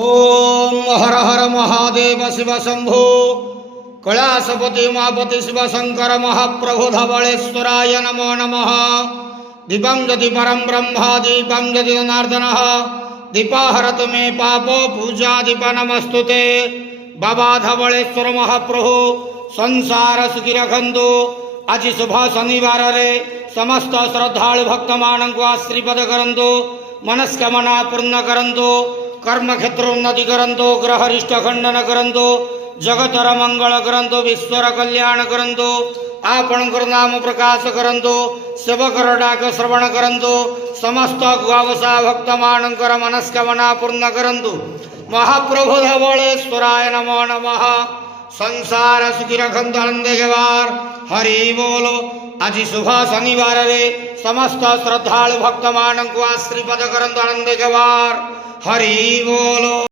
ओम हर हर महादेव शिव शंभो कैलासपति उमापति शिव शंकर महाप्रभु धवलेश्वराय नमो नमः। दीपं ज्योति परम ब्रह्म दीपं ज्योति जनार्दन दीपाहरतु मे पापो पूजा दीप नमस्तुते। बाबा धवलेश्वर महाप्रभु संसार सुखी रखंतु। आज शुभ शनिवार रे समस्त श्रद्धालु भक्त मानक आशीर्वाद करंतु, मनस्कामना पूर्ण करंतु, कर्म क्षेत्र उन्नति करंतु, ग्रह रिष्ट खंडन करंतु, जगतर मंगल करंतु, विश्वर कल्याण करंतु, आपणकर नाम प्रकाश करंतु, सेवकर डाक श्रवण करंतु, समस्त गवसा भक्त मानकर मनस्कामना पूर्ण करंतु। महाप्रभु धवलेश्वराय नमो नमः। संसार सुखी रखंतु आनंद गेवार। हरि बोलो। आज शुभ शनिवार रे समस्त श्रद्धालु भक्त मानक आशीर्वाद करंतु आनंद गेवार। हरि बोलो।